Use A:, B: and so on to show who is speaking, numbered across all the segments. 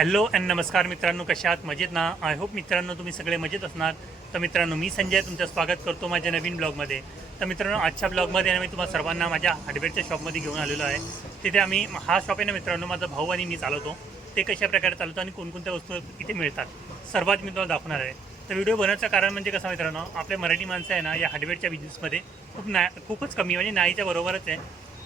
A: Hello and नमस्कार मित्रांनो कशा आहात? मजेत ना? आय होप मित्रांनो तुम्ही सगळे मजेत असणार. तर मित्रांनो मी संजय तुमचं स्वागत करतो माझ्या नवीन ब्लॉगमध्ये. तर मित्रांनो आजच्या ब्लॉगमध्ये ना मी तुम्हाला सर्वांना माझ्या हार्डवेअरच्या शॉपमध्ये घेऊन आलेलो आहे. तिथे आम्ही हा शॉप आहे ना मित्रांनो माझा भाऊ आणि मी चालवतो. ते कशा प्रकारे चालवतो आणि कोणकोणत्या वस्तू इथे मिळतात सर्वात मी तुम्हाला दाखवणार आहे. तर व्हिडिओ बनवायचं कारण म्हणजे कसं मित्रांनो आपले मराठी माणसं आहे ना या हार्डवेअरच्या बिझनेसमध्ये खूप ना खूपच कमी म्हणजे नाहीच्या बरोबरच आहे.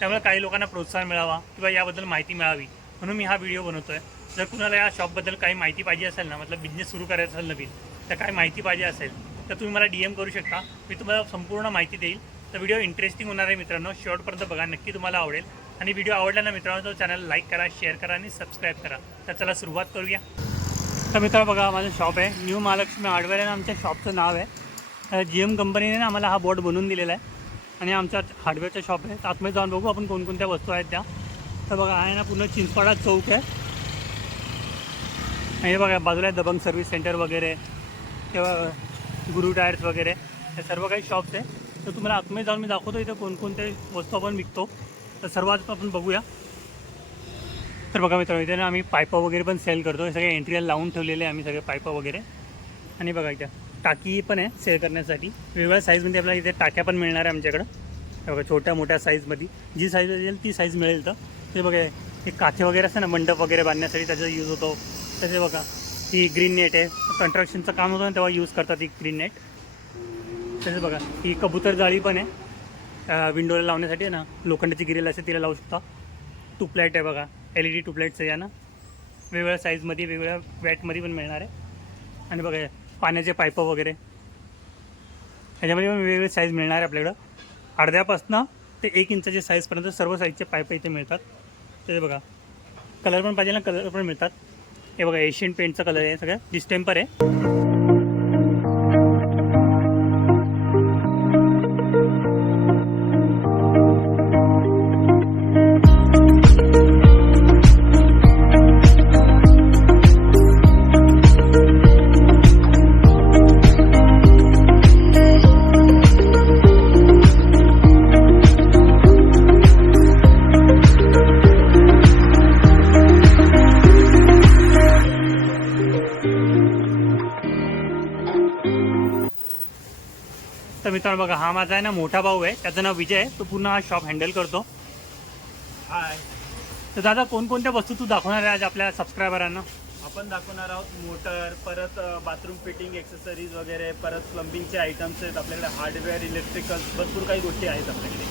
A: त्यामुळे काही लोकांना प्रोत्साहन मिळावा किंवा याबद्दल माहिती मिळावी म्हणून मी हा व्हिडिओ बनवतो आहे जर कुणाला या शॉपबद्दल काही माहिती पाहिजे असेल ना मतलब बिझनेस सुरू करायचा असेल नवीन तर काय माहिती पाहिजे असेल तर तुम्ही मला डी एम करू शकता. मी तुम्हाला संपूर्ण माहिती देईल. तर व्हिडिओ इंटरेस्टिंग होणार आहे मित्रांनो. शेवटपर्यंत बघा नक्की तुम्हाला आवडेल. आणि व्हिडिओ आवडला ना मित्रांनो तो चॅनल लाईक करा शेअर करा आणि सबस्क्राईब करा. तर चला सुरुवात करूया. तर मित्रांनो बघा माझं शॉप आहे. न्यू महालक्ष्मी हार्डवेअर आहे आमच्या शॉपचं नाव आहे. जी एम कंपनीने ना आम्हाला हा बोर्ड बनवून दिलेला आहे. आणि आमचा हार्डवेअरचं शॉप आहे. तर आतमध्ये जाऊन बघू आपण कोणकोणत्या वस्तू आहेत त्या. तर बघा आहे ना पूर्ण चिंचपाडा चौक आहे. हे बघा बाजूला आहे दबंग सर्व्हिस सेंटर वगैरे किंवा गुरु टायर्स वगैरे हे सर्व काही शॉप्स आहे. तर तुम्हाला आतमध्ये जाऊन मी दाखवतो इथे कोणकोणते वस्तू आपण विकतो. तर सर्वात आपण बघूया. तर बघा मित्रांनो इथे ना आम्ही पाईपं वगैरे पण सेल करतो. हे सगळे एंट्रीला लावून ठेवलेले आहे आम्ही सगळे पाईपं वगैरे. आणि बघा इथे टाकी पण आहे सेल करण्यासाठी. वेगवेगळ्या साईजमध्ये आपल्याला इथे टाक्या पण मिळणार आहे आमच्याकडं. बघा छोट्या मोठ्या साईजमध्ये जी साईज असेल ती साईज मिळेल तर. ते बघा हे काथे वगैरे असते ना मंडप वगैरे बांधण्यासाठी त्याचा यूज होतो. तसे बघा ही ग्रीन नेट आहे. कन्स्ट्रक्शनचं काम होतं ना तेव्हा यूज करतात ही ग्रीन नेट तसेच बघा ही कबूतर जाळी पण आहे. विंडोला लावण्यासाठी आहे ना लोखंडाची गिरेल असेल तिला लावू शकता. ट्यूबलाईट आहे बघा एल ई डी ट्यूबलाईट्स आहे या ना. वेगवेगळ्या साईजमध्ये वेगवेगळ्या वॅटमध्ये पण मिळणार आहे. आणि बघा पाण्याचे पाईप वगैरे. ह्याच्यामध्ये पण वेगवेगळे साईज मिळणार आहे आपल्याकडं. अर्ध्यापासनं ते एक इंचाचे साईजपर्यंत सर्व साईजचे पाईप इथे मिळतात. ते बघा कलर पण पाहिजे ना कलर पण मिळतात. हे बघा एशियन पेंटचा कलर आहे सगळं. डिस्टेम्पर आहे. मित्रांनो बघा हा माझा आहे ना मोठा भाऊ आहे. त्याचं नाव विजय आहे. तो पूर्ण हा शॉप हँडल करतो.
B: हाय
A: तर दादा कोणकोणत्या वस्तू तू दाखवणार आहे आज आपल्या सबस्क्रायबरांना
B: आपण दाखवणार आहोत मोटर परत बाथरूम फिटिंग एक्सेसरीज वगैरे परत प्लंबिंगचे आयटम्स आहेत. आपल्याकडे हार्डवेअर इलेक्ट्रिकल भरपूर काही गोष्टी आहेत आपल्याकडे.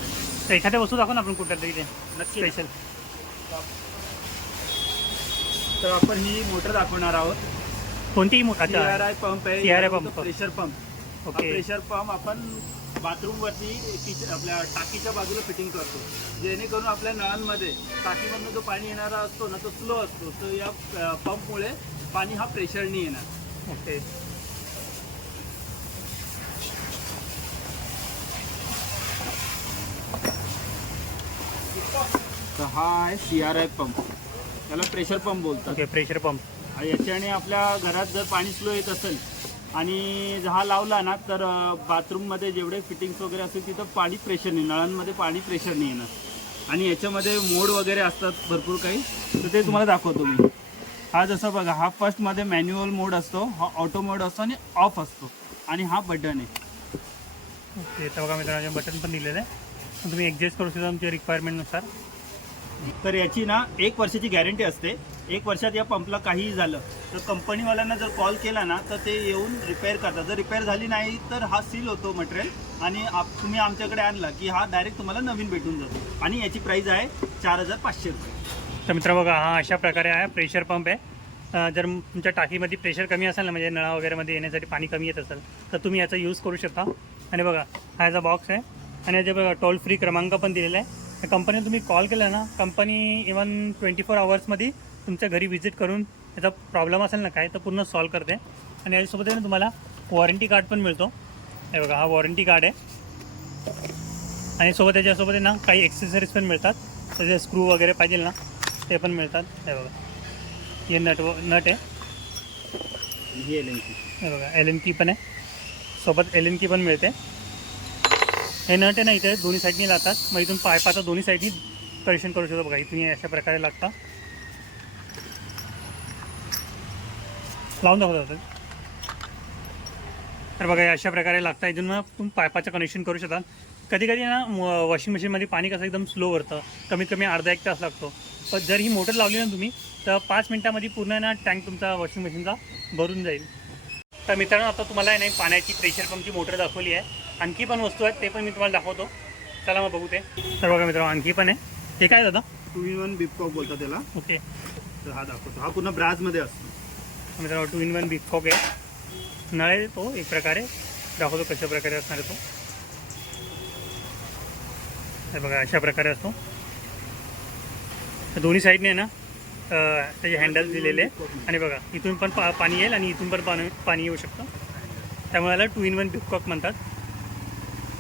A: तर एखाद्या वस्तू दाखव ना आपण कुठल्या तरी
B: नक्की
A: स्पेशल
B: तर आपण ही मोटर दाखवणार आहोत.
A: कोणतीही मो-
B: सी आर
A: अच्छा
B: आय पंप आहे.
A: CRI pump.
B: Pressure pump
A: okay
B: pressure pump आपण बाथरूम वरती किच- आपल्या टाकीच्या बाजूला फिटिंग करतो. जेणेकरून आपल्या नळांमध्ये टाकीमधनं जो पाणी येणारा असतो ना तो स्लो असतो. तर या पंपमुळे पाणी हा प्रेशरनी येणार.
A: ओके
B: तर हा आहे सी आर आय पंप त्याला प्रेशर पंप बोलतात.
A: ओके प्रेशर पंप
B: आणि याच्याने आपल्या घरात जर पाणी स्लो येत असेल आणि हा लावला ना तर बाथरूममध्ये जेवढे फिटिंग्स वगैरे असतील तिथं पाणी प्रेशरने नळांमध्ये पाणी प्रेशरने येणार. आणि याच्यामध्ये मोड वगैरे असतात भरपूर काही तर ते तुम्हाला दाखवतो मी. हा जसं बघा हा फर्स्टमध्ये मॅन्युअल मोड असतो हा ऑटो मोड असतो आणि ऑफ असतो. आणि हा बटन आहे.
A: ओके तर बघा मित्रांनो बटन पण दिलेलं आहे. तुम्ही ॲडजस्ट करू शकता तुमच्या रिक्वायरमेंटनुसार
B: तर याची ना एक वर्षाची गॅरंटी असते. एक वर्षात या पंपला काहीही झालं तर कंपनीवाल्यांना जर कॉल केला ना तर ते येऊन रिपेअर करतात. जर रिपेअर झाली नाही तर हा सील होतो मटेरियल आणि आप तुम्ही आमच्याकडे आणला की हा डायरेक्ट तुम्हाला नवीन भेटून जातो. आणि याची प्राईज आहे चार हजार पाचशे रुपये.
A: तर मित्र बघा हा अशा प्रकारे आहे प्रेशर पंप आहे. जर तुमच्या टाकीमध्ये प्रेशर कमी असेल ना म्हणजे नळा वगैरेमध्ये येण्यासाठी पाणी कमी येत असेल तर तुम्ही याचा यूज करू शकता. आणि बघा हा याचा बॉक्स आहे. आणि याचे बघा टोल फ्री क्रमांक पण दिलेला आहे. त्या कंपनीला तुम्ही कॉल केला ना कंपनी इवन ट्वेंटी फोर आवर्समध्ये तुमच्या घरी व्हिजिट करून याचा प्रॉब्लेम असेल ना काय तर पूर्ण सॉल्व करते. आणि याच्यासोबत आहे ना तुम्हाला वॉरंटी कार्ड पण मिळतो. हे बघा हा वॉरंटी कार्ड आहे. आणि सोबत त्याच्यासोबत आहे ना काही एक्सेसरीज पण मिळतात. त्याचे स्क्रू वगैरे पाहिजे ना ते पण मिळतात. हे बघा. हे नट व नट आहे.
B: ही एल
A: हे बघा एल एन की पण आहे. सोबत एल एन की पण मिळते. हे नट आहे ना इथे दोन्ही साईडनी लागतात मग इथून पायपाचा दोन्ही साईडनी करेक्शन करू शकतो बघा. इथून अशा प्रकारे लागता. लावून दाखवत तर बघा अशा प्रकारे लागतं. इथून मग तुम्ही पायपाचं कनेक्शन करू शकता. कधी कधी ना वॉशिंग मशीनमध्ये पाणी कसं एकदम स्लो वरतं कमीत कमी अर्धा एक तास लागतो. पण जर ही मोटर लावली ना तुम्ही तर पाच मिनिटामध्ये पूर्ण ना टँक तुमचा वॉशिंग मशीनचा भरून जाईल. तर मित्रांनो आता तुम्हाला नाही पाण्याची प्रेशर पंपची मोटर दाखवली आहे. आणखी पण वस्तू आहेत ते पण मी तुम्हाला दाखवतो. चला मग बघू ते. तर बघा मित्रांनो आणखी पण आहे. हे काय दादा?
B: टू इन वन बिपकॉक बोलतात त्याला.
A: ओके
B: तर हा दाखवतो. हा पुन्हा ब्राजमध्ये असतो.
A: मित्रांनो टू इन वन बिग आहे नळ आहे तो एक प्रकारे. दाखवतो कशा प्रकारे असणार आहे तो? हे बघा अशा प्रकारे असतो. दोन्ही साईडने आहे ना त्याचे हँडल दिलेले. आहे आणि बघा इथून पण पा पाणी येईल आणि इथून पण पाणी पाणी येऊ शकतं. त्यामुळे याला टू इन वन बिगकॉक म्हणतात.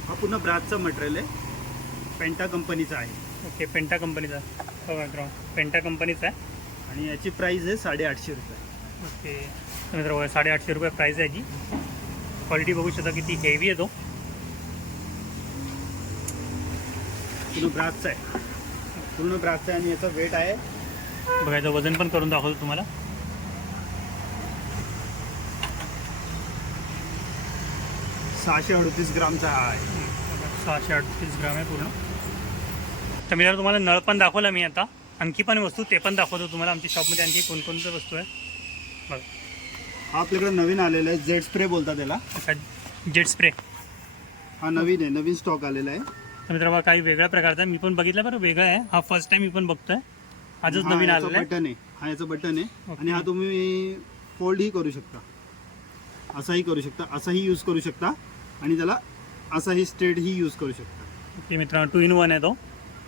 B: हा पुन्हा ब्राजचा मटेरियल आहे. पेंटा कंपनीचा आहे.
A: ओके पेंटा कंपनीचा. बघा मित्रांनो पेंटा कंपनीचा आहे.
B: आणि याची प्राइस आहे साडेआठशे रुपये.
A: ओके. बघा, साडेआठशे रुपये प्राईस आहे याची क्वालिटी बघू शकता किती हेवी आहे तो.
B: पूर्ण ब्राजचा आहे. पूर्ण ब्राजचा आहे आणि याचा वेट आहे.
A: बघा याचं वजन पण करून दाखवतो तुम्हाला.
B: सहाशे अडतीस ग्रामचा हा आहे.
A: सहाशे अडतीस ग्राम आहे पूर्ण. तर मी तुम्हाला नळ पण दाखवला मी आता. आणखी पण वस्तू ते पण दाखवतो तुम्हाला. आमच्या शॉपमध्ये आणखी कोणकोणत्या वस्तू आहे
B: हा आपल्याकडे नवीन आलेला आहे. जेट स्प्रे बोलतात त्याला.
A: जेट स्प्रे
B: हा नवीन आहे. नवीन स्टॉक आलेला आहे.
A: तर मित्र बघा काही वेगळ्या प्रकारचा आहे. मी पण बघितलं बरं वेगळा आहे. हा फर्स्ट टाइम मी पण बघतोय. आजच
B: हा
A: नवीन
B: याचं
A: आलेला आहे.
B: बटन आहे. हा याचं बटन आहे.
A: ओके.
B: आणि हा तुम्ही फोल्डही करू शकता. असाही करू शकता. असाही यूज करू शकता. आणि त्याला असाही स्ट्रेटही यूज करू शकता.
A: ओके मित्रांनो टू इन वन आहे तो.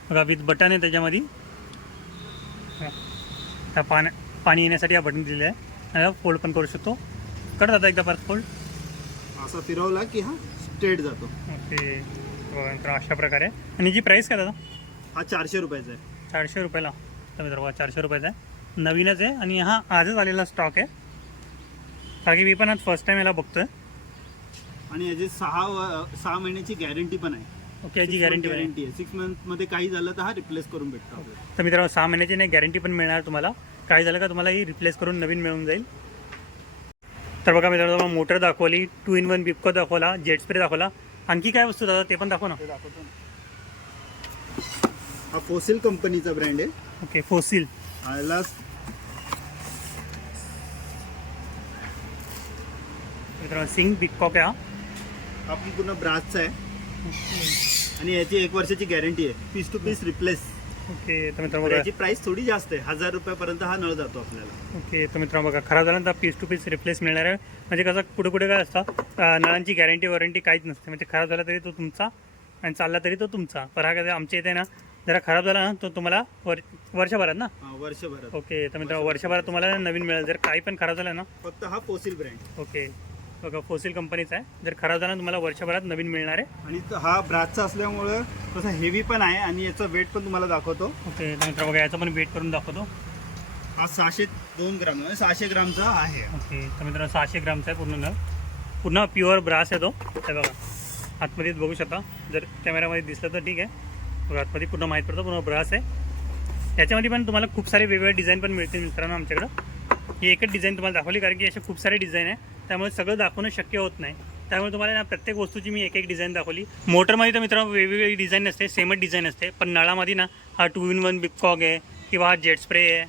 A: बघा विथ बटन आहे त्याच्यामध्ये. त्या पाण्या पाणी येण्यासाठी हा बटन दिलेलं आहे. फोल्ड पण करू शकतो. कर दादा एकदा परत फोल्ड
B: असा फिरवला की हा स्ट्रेट जातो.
A: ओके. बघा मित्रांनो अशा प्रकारे. आणि जी प्राईस काय दादा?
B: हा चारशे रुपयाचा आहे.
A: चारशे रुपयाला. तर मित्र चारशे रुपयाचा आहे. नवीनच आहे आणि हा आजच आलेला स्टॉक आहे. कारण की मी पण आज फर्स्ट टाइम याला बघतोय.
B: आणि याची सहा सहा महिन्याची गॅरंटी पण आहे.
A: ओके याची गॅरंटी
B: गॅरंटी आहे. सिक्स मंथमध्ये काही झालं तर हा रिप्लेस करून भेटतो.
A: तर मित्रांनो सहा महिन्याची नाही गॅरंटी पण मिळणार तुम्हाला. काय झालं का तुम्हाला ही रिप्लेस करून नवीन मिळून जाईल? तर बघा मित्रांनो तुम्हाला मोटर दाखवली टू इन वन बिपको दाखवला जेट स्प्रे दाखवला. आणखी काय वस्तू दादा ते पण दाखव ना.
B: दाखवतो ना. हा फोसिल कंपनीचा ब्रँड आहे.
A: ओके फोसिल मित्रांनो सिंग बिकॉक आहे हा
B: पूर्ण ब्रासचा आहे. आणि याची एक वर्षाची गॅरंटी आहे. Piece to piece replace
A: okay तर मित्रांनो
B: तर
A: बघा.
B: याची प्राइस थोडी जास्त आहे. हजार रुपयापर्यंत हा नळ जातो आपल्याला.
A: ओके तर मित्रांनो बघा खराब झाल्यानंतर पीस टू पीस रिप्लेस मिळणार आहे. म्हणजे कसं कुठे कुठे काय असतं अं, नळांची गॅरंटी वॉरंटी काहीच नसते. म्हणजे खराब झाला तरी तो तुमचा आणि चालला तरी तो तुमचा. पर हा काय आमच्या इथे ना जरा खराब झाला ना तो तुम्हाला वर वर्षभरात ना?
B: हा, वर्षभरात.
A: ओके तर मित्रांनो वर्षभरात तुम्हाला नवीन मिळेल. जर काही पण खराब झालं ना?
B: फक्त हा फोसिल ब्रँड
A: ओके. बघा फोसिल कंपनीचा आहे. जर खराब झाला ना तुम्हाला वर्षभरात नवीन मिळणार आहे.
B: आणि तो हा ब्रासचा असल्यामुळं तसा हेवी पण आहे आणि याचा वेट पण तुम्हाला दाखवतो.
A: ओके तर मित्रांनो बघा याचं पण वेट करून दाखवतो.
B: हा सहाशे दोन ग्राम म्हणजे सहाशे ग्रामचा आहे.
A: ओके तर मित्रांनो सहाशे ग्रामचा आहे पूर्ण नळ पूर्ण प्युअर ब्रास आहे तो. हे बघा आतमध्येच बघू शकता. जर कॅमेऱ्यामध्ये दिसलं तर ठीक आहे. बघा आतमध्ये पूर्ण माहीत पडतं पूर्ण ब्रास आहे. याच्यामध्ये पण तुम्हाला खूप सारे वेगवेगळे डिझाईन पण मिळतील मित्रांनो आमच्याकडं. ही एकच डिझाईन तुम्हाला दाखवली कारण की असे खूप सारे डिझाईन आहे. त्यामुळे सगळं दाखवणं शक्य होत नाही. त्यामुळे तुम्हाला ना प्रत्येक वस्तूची मी एक एक डिझाईन दाखवली. मोटरमध्ये तर मित्रांनो वेगवेगळी डिझाईन नसते सेमच डिझाईन असते. पण नळामध्ये ना हा टू इन वन बिग आहे किंवा हा जेट स्प्रे आहे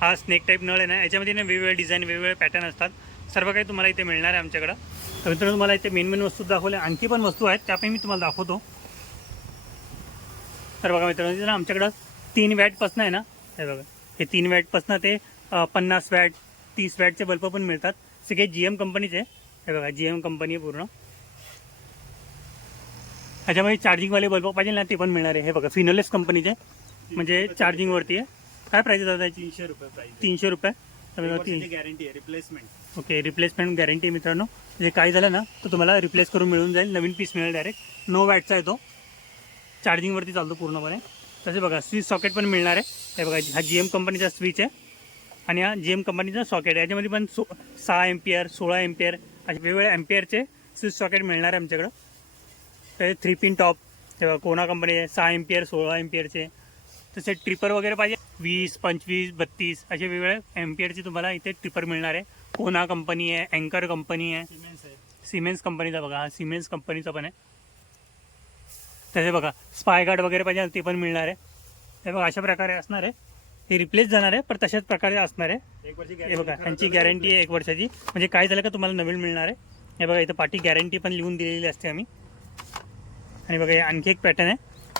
A: हा स्नेक टाईप नळ आहे ना याच्यामध्ये ना वेगवेगळे डिझाईन वेगवेगळे पॅटर्न असतात. सर्व काही तुम्हाला इथे मिळणार आहे आमच्याकडं. तर मित्रांनो तुम्हाला इथे मेन मेन वस्तू दाखवल्या आणखी पण वस्तू आहेत त्या पण मी तुम्हाला दाखवतो. तर बघा मित्रांनो ना आमच्याकडं तीन वॅटपासनं आहे ना हे बघा. हे तीन वॅटपासनं ते पन्नास वॅट तीस वॅटचे बल्ब पण मिळतात. सगळे जी एम कंपनीचे हे बघा जी एम कंपनी आहे पूर्ण. ह्याच्यामध्ये चार्जिंगवाले बल्ब पाहिजे ना ते पण मिळणार आहे. हे बघा फिनोलेस कंपनीचे म्हणजे चार्जिंगवरती आहे. काय प्राईस आहे दादा
B: तीनशे रुपये प्राइस
A: तीनशे रुपये.
B: गॅरंटी आहे रिप्लेसमेंट
A: ओके रिप्लेसमेंट गॅरंटी मित्रांनो. म्हणजे काय झालं ना तर तुम्हाला रिप्लेस करून मिळून जाईल. नवीन पीस मिळेल डायरेक्ट नो वॅटचा आहे तो. चार्जिंगवरती चालतो पूर्णपणे. तसे बघा स्विच सॉकेट पण मिळणार आहे. हे बघा हा जी एम कंपनीचा स्विच आहे. आणि हा जी एम कंपनीचा सॉकेट आहे. याच्यामध्ये पण सो सहा एम्पियर सोळा एम्पियर असे वेगवेगळ्या एम्पियरचे स्विच सॉकेट मिळणार आहे आमच्याकडं. ते थ्री पिन टॉप हे बघा कोणा कंपनी आहे? सहा एम्पियर सोळा एम्पियरचे तसे ट्रिपर वगैरे पाहिजे? वीस पंचवीस बत्तीस असे वेगवेगळ्या एम्पियरचे तुम्हाला इथे ट्रिपर मिळणार आहे. कोना कंपनी आहे? अँकर कंपनी आहे. सिमेन्स कंपनीचा बघा. हा सिमेन्स कंपनीचा पण आहे. तसे बघा स्पाय गार्ड वगैरे पाहिजे ते पण मिळणार आहे. हे बघा अशा प्रकारे असणार आहे. हे रिप्लेस जाणार आहे पण तशाच प्रकारे असणार आहे. हे बघा ह्यांची गॅरंटी आहे. एक वर्षाची. म्हणजे काय झालं का तुम्हाला नवीन मिळणार आहे. हे बघा इथं पाठी गॅरंटी पण लिहून दिलेली असते आम्ही. आणि बघा हे आणखी एक पॅटर्न आहे.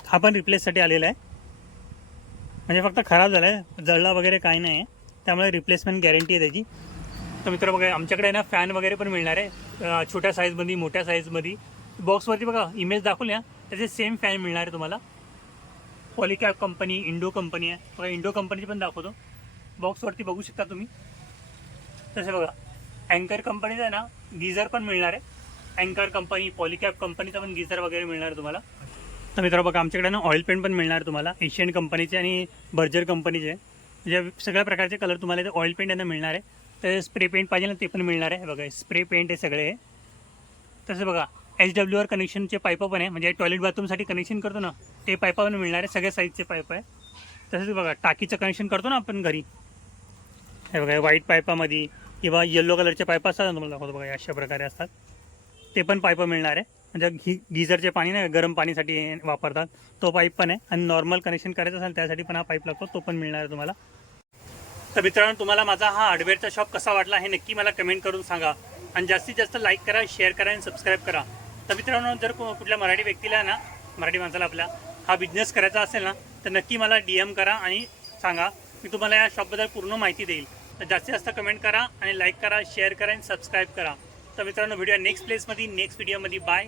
A: हा पण रिप्लेससाठी आलेला आहे. म्हणजे फक्त खराब झाला आहे जळला वगैरे काही नाही आहे त्यामुळे रिप्लेसमेंट गॅरंटी आहे त्याची. तर मित्र बघा आमच्याकडे आहे ना फॅन वगैरे पण मिळणार आहे. छोट्या साईजमध्ये मोठ्या साईजमध्ये बॉक्सवरती बघा इमेज दाखवली ना त्याचे सेम फॅन मिळणार आहे तुम्हाला. पॉलिकॅप कंपनी इंडो कंपनी आहे. बघा इंडो कंपनीची पण दाखवतो. बॉक्सवरती बघू शकता तुम्ही. तसे बघा. अँकर कंपनीचं आहे ना गिझर पण मिळणार आहे. अँकर कंपनी पॉलिकॅप कंपनीचा पण गिझर वगैरे मिळणार आहे तुम्हाला. तर मित्र बघा आमच्याकडे ना ऑइल पेंट पण मिळणार आहे तुम्हाला. एशियन कंपनीचे आणि बर्जर कंपनीचे म्हणजे सगळ्या प्रकारचे कलर तुम्हाला इथे ऑइल पेंट यांना मिळणार आहे. तर स्प्रे पेंट पाहिजे ना ते पण मिळणार आहे. बघा स्प्रे पेंट हे सगळे. तसं बघा. एच डब्ल्यू आर कनेक्शनचे पाईप पण आहे. म्हणजे टॉयलेट बाथरूमसाठी कनेक्शन करतो ना ते पाईप पण मिळणार आहे. सगळ्या साईजचे पाईप आहे. तसंच बघा टाकीचं कनेक्शन करतो ना आपण घरी. हे बघा व्हाईट पाईपामध्ये किंवा येल्लो कलरचे पाईप असतात ना तुम्हाला दाखवतो बघा अशा प्रकारे असतात. ते पण पाईप मिळणार आहे. म्हणजे घी गिझरचे पाणी नाही गरम पाणीसाठी वापरतात. तो पाईप पण आहे. आणि नॉर्मल कनेक्शन करायचं असेल त्यासाठी पण हा पाईप लागतो. तो पण मिळणार आहे तुम्हाला. तर मित्रांनो तुम्हाला माझा हा हार्डवेअरचा शॉप कसा वाटला हे नक्की मला कमेंट करून सांगा. आणि जास्तीत जास्त लाईक करा शेअर करा आणि सबस्क्राईब करा. तर मित्रांनो जर कुठल्या मराठी व्यक्तीला ना मराठी माणसाला आपल्या हा बिझनेस करायचा असेल ना तर नक्की मला डी एम करा आणि सांगा. मी तुम्हाला या शॉपबद्दल पूर्ण माहिती देईल. तर जास्तीत जास्त कमेंट करा आणि लाईक करा शेअर करा आणि सबस्क्राईब करा. तर मित्रांनो व्हिडिओ नेक्स्ट प्लेसमध्ये नेक्स्ट व्हिडिओमध्ये बाय